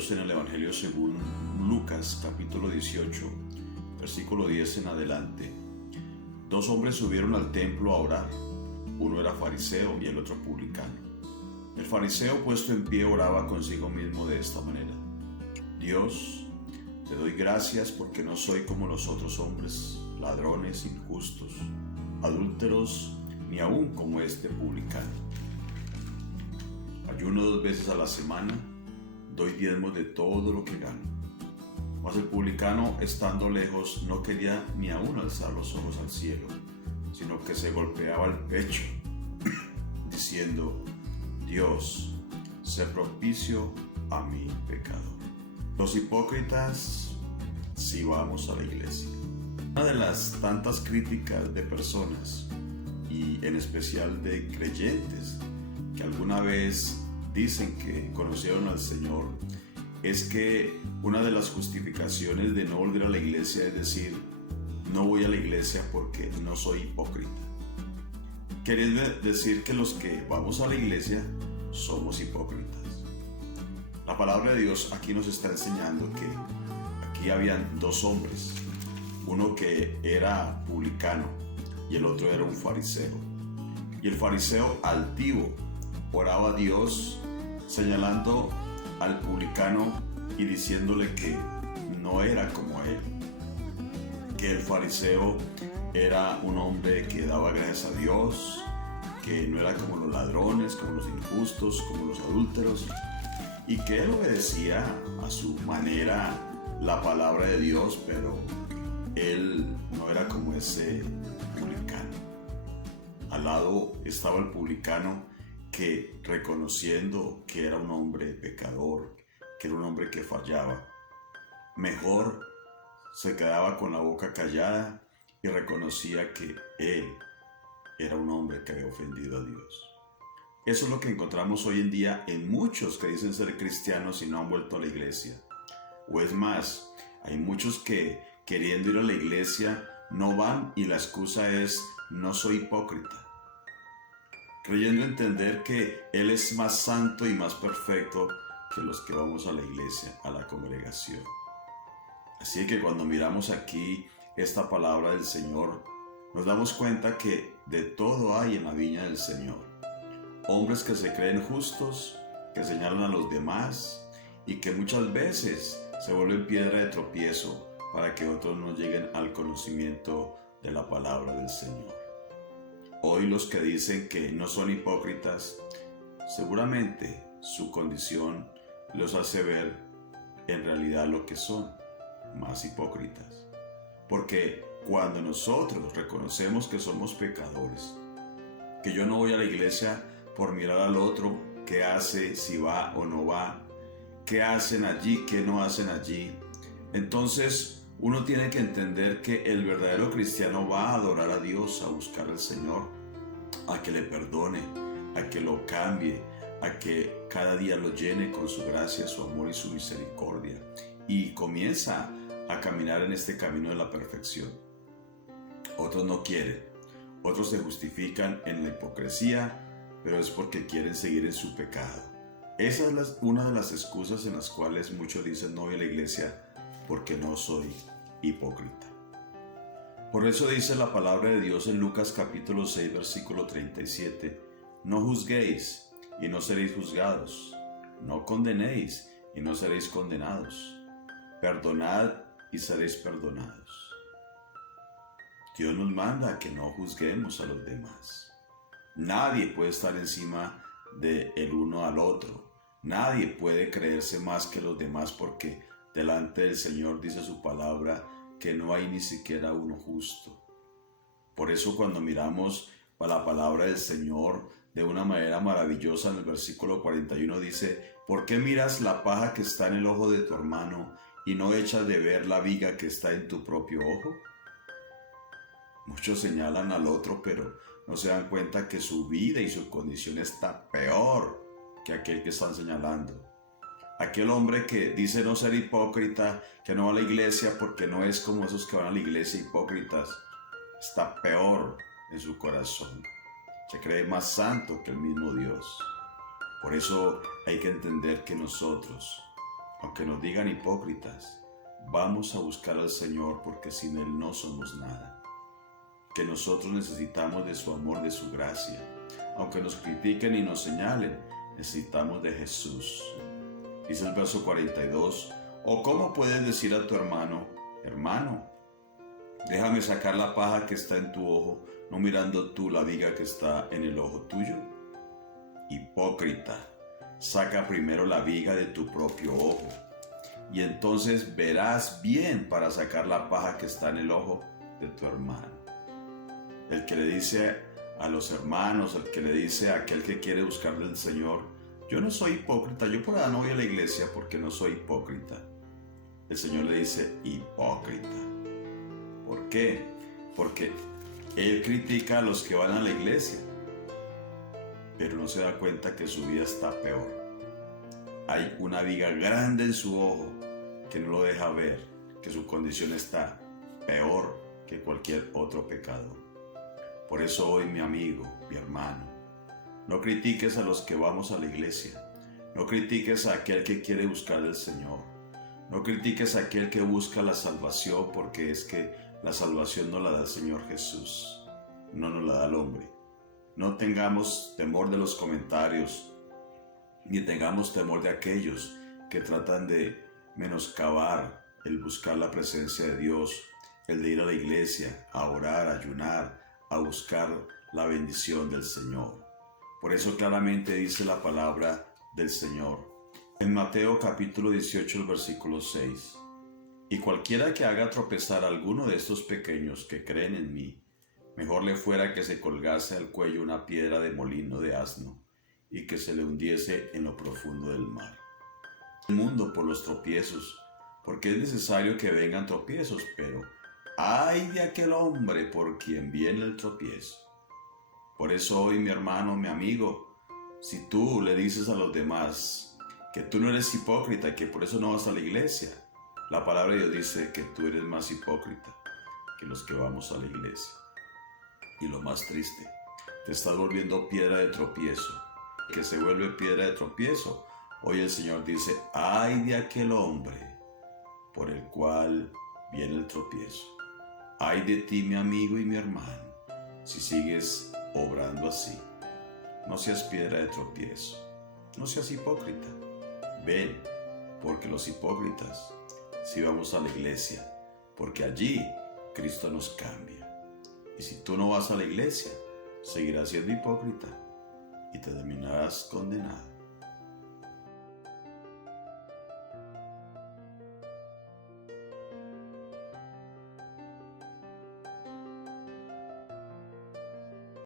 Dios en el Evangelio según Lucas, capítulo 18, versículo 10 en adelante. Dos hombres subieron al templo a orar. Uno era fariseo y el otro publicano. El fariseo, puesto en pie, oraba consigo mismo de esta manera: Dios, te doy gracias porque no soy como los otros hombres, ladrones, injustos, adúlteros, ni aún como este publicano. Ayuno 2 veces a la semana, doy diezmos de todo lo que gano. Mas el publicano, estando lejos, no quería ni aún alzar los ojos al cielo, sino que se golpeaba el pecho, diciendo: Dios, sé propicio a mi pecador. Los hipócritas sí vamos a la iglesia. Una de las tantas críticas de personas, y en especial de creyentes, que alguna vez dicen que conocieron al Señor, es que una de las justificaciones de no volver a la iglesia es decir: no voy a la iglesia porque no soy hipócrita. Quiere decir que los que vamos a la iglesia somos hipócritas. La palabra de Dios aquí nos está enseñando que aquí habían dos hombres, uno que era publicano y el otro era un fariseo. Y el fariseo altivo oraba a Dios señalando al publicano y diciéndole que no era como él, que el fariseo era un hombre que daba gracias a Dios, que no era como los ladrones, como los injustos, como los adúlteros, y que él obedecía a su manera la palabra de Dios, pero él no era como ese publicano. Al lado estaba el publicano que, reconociendo que era un hombre pecador, que era un hombre que fallaba, mejor se quedaba con la boca callada y reconocía que él era un hombre que había ofendido a Dios. Eso es lo que encontramos hoy en día en muchos que dicen ser cristianos y no han vuelto a la iglesia. O es más, hay muchos que, queriendo ir a la iglesia, no van y la excusa es: no soy hipócrita, creyendo entender que Él es más santo y más perfecto que los que vamos a la iglesia, a la congregación. Así que cuando miramos aquí esta palabra del Señor, nos damos cuenta que de todo hay en la viña del Señor. Hombres que se creen justos, que señalan a los demás y que muchas veces se vuelven piedra de tropiezo para que otros no lleguen al conocimiento de la palabra del Señor. Hoy los que dicen que no son hipócritas, seguramente su condición los hace ver en realidad lo que son, más hipócritas. Porque cuando nosotros reconocemos que somos pecadores, que yo no voy a la iglesia por mirar al otro, qué hace, si va o no va, qué hacen allí, qué no hacen allí, entonces uno tiene que entender que el verdadero cristiano va a adorar a Dios, a buscar al Señor, a que le perdone, a que lo cambie, a que cada día lo llene con su gracia, su amor y su misericordia, y comienza a caminar en este camino de la perfección. Otros no quieren, otros se justifican en la hipocresía, pero es porque quieren seguir en su pecado. Esa es una de las excusas en las cuales muchos dicen: no voy a la iglesia porque no soy hipócrita. Por eso dice la palabra de Dios en Lucas capítulo 6, versículo 37: no juzguéis y no seréis juzgados, no condenéis y no seréis condenados, perdonad y seréis perdonados. Dios nos manda a que no juzguemos a los demás. Nadie puede estar encima del uno al otro. Nadie puede creerse más que los demás, porque delante del Señor dice su palabra que no hay ni siquiera uno justo. Por eso cuando miramos a la palabra del Señor de una manera maravillosa en el versículo 41 dice: ¿por qué miras la paja que está en el ojo de tu hermano y no echas de ver la viga que está en tu propio ojo? Muchos señalan al otro, pero no se dan cuenta que su vida y su condición está peor que aquel que están señalando. Aquel hombre que dice no ser hipócrita, que no va a la iglesia porque no es como esos que van a la iglesia hipócritas, está peor en su corazón. Se cree más santo que el mismo Dios. Por eso hay que entender que nosotros, Aunque nos digan hipócritas, vamos a buscar al Señor porque sin Él no somos nada. Que nosotros necesitamos de su amor, de su gracia. Aunque nos critiquen y nos señalen, necesitamos de Jesús. Dice el verso 42, ¿o cómo puedes decir a tu hermano, hermano, déjame sacar la paja que está en tu ojo, no mirando tú la viga que está en el ojo tuyo? Hipócrita, saca primero la viga de tu propio ojo, y entonces verás bien para sacar la paja que está en el ojo de tu hermano. El que le dice a los hermanos, el que le dice a aquel que quiere buscarle al Señor, yo no soy hipócrita, yo por ahora no voy a la iglesia porque no soy hipócrita. El Señor le dice, hipócrita. ¿Por qué? Porque Él critica a los que van a la iglesia, pero no se da cuenta que su vida está peor. Hay una viga grande en su ojo que no lo deja ver, que su condición está peor que cualquier otro pecado. Por eso hoy, mi amigo, mi hermano, no critiques a los que vamos a la iglesia. No critiques a aquel que quiere buscar al Señor. No critiques a aquel que busca la salvación, porque es que la salvación no la da el Señor Jesús. No nos la da el hombre. No tengamos temor de los comentarios, ni tengamos temor de aquellos que tratan de menoscabar el buscar la presencia de Dios, el de ir a la iglesia, a orar, a ayunar, a buscar la bendición del Señor. Por eso claramente dice la palabra del Señor. En Mateo capítulo 18, el versículo 6. Y cualquiera que haga tropezar a alguno de estos pequeños que creen en mí, mejor le fuera que se colgase al cuello una piedra de molino de asno y que se le hundiese en lo profundo del mar. El mundo por los tropiezos, porque es necesario que vengan tropiezos, pero ¡ay de aquel hombre por quien viene el tropiezo! Por eso hoy, mi hermano, mi amigo, si tú le dices a los demás que tú no eres hipócrita y que por eso no vas a la iglesia, la palabra de Dios dice que tú eres más hipócrita que los que vamos a la iglesia. Y lo más triste, te estás volviendo piedra de tropiezo. Que se vuelve piedra de tropiezo. Hoy el Señor dice, ¡ay de aquel hombre por el cual viene el tropiezo! ¡Ay de ti, mi amigo y mi hermano, si sigues obrando así! No seas piedra de tropiezo. No seas hipócrita. Ven, porque los hipócritas sí vamos a la iglesia, porque allí Cristo nos cambia. Y si tú no vas a la iglesia, seguirás siendo hipócrita y te terminarás condenado.